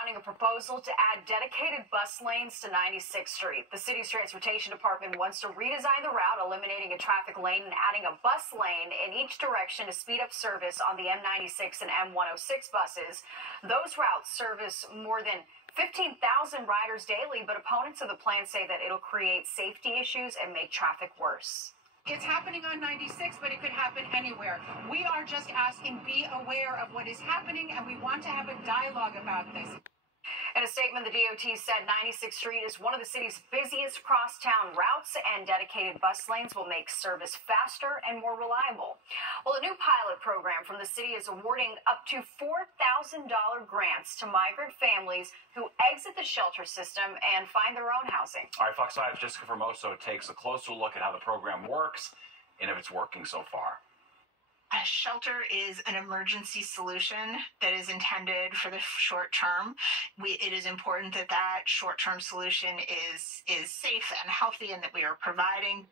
A proposal to add dedicated bus lanes to 96th Street. The city's transportation department wants to redesign the route, eliminating a traffic lane and adding a bus lane in each direction to speed up service on the M96 and M106 buses. Those routes service more than 15,000 riders daily, but opponents of the plan say that it'll create safety issues and make traffic worse. It's happening on 96, but it could happen anywhere. We are just asking, be aware of what is happening, and we want to have a dialogue about this. In a statement, the DOT said 96th Street is one of the city's busiest crosstown routes, and dedicated bus lanes will make service faster and more reliable. Well, a new pilot program from the city is awarding up to $4,000 grants to migrant families who exit the shelter system and find their own housing. All right, Fox 5's Jessica Formoso takes a closer look at how the program works and if it's working so far. A shelter is an emergency solution that is intended for the short term. It is important that that short-term solution is safe and healthy, and that we are providing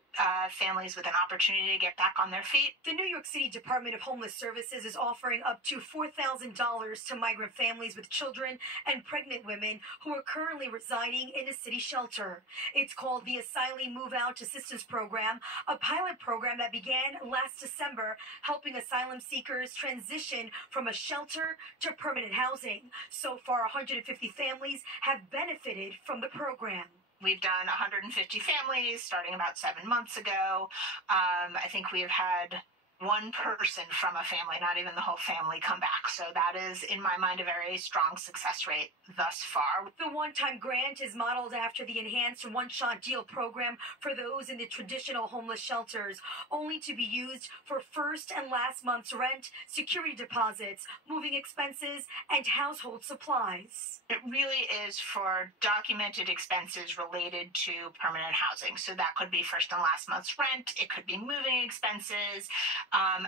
families with an opportunity to get back on their feet. The New York City Department of Homeless Services is offering up to $4,000 to migrant families with children and pregnant women who are currently residing in a city shelter. It's called the Asylee Move Out Assistance Program, a pilot program that began last December, helping asylum seekers transition from a shelter to permanent housing. So far, 150 families have benefited from the program. We've done 150 families starting about 7 months ago. I think we have had one person from a family, not even the whole family, come back. So that is, in my mind, a very strong success rate thus far. The one-time grant is modeled after the enhanced one-shot deal program for those in the traditional homeless shelters, only to be used for first and last month's rent, security deposits, moving expenses, and household supplies. It really is for documented expenses related to permanent housing. So that could be first and last month's rent. It could be moving expenses,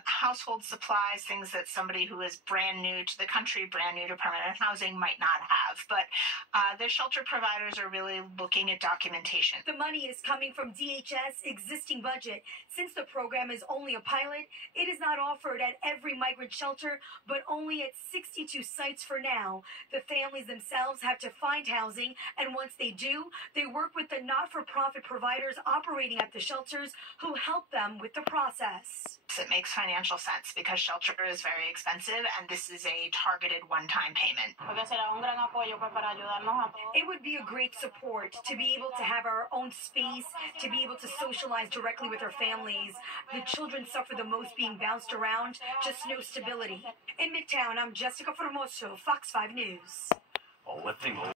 household supplies, things that somebody who is brand new to the country, brand new to permanent housing might not have. But the shelter providers are really looking at documentation. The money is coming from DHS' existing budget. Since the program is only a pilot, it is not offered at every migrant shelter, but only at 62 sites for now. The families themselves have to find housing, and once they do, they work with the not-for-profit providers operating at the shelters who help them with the process. It makes financial sense because shelter is very expensive, and this is a targeted one-time payment. It would be a great support to be able to have our own space, to be able to socialize directly with our families. The children suffer the most being bounced around, just no stability. In Midtown, I'm Jessica Formoso, Fox 5 News. Well, lifting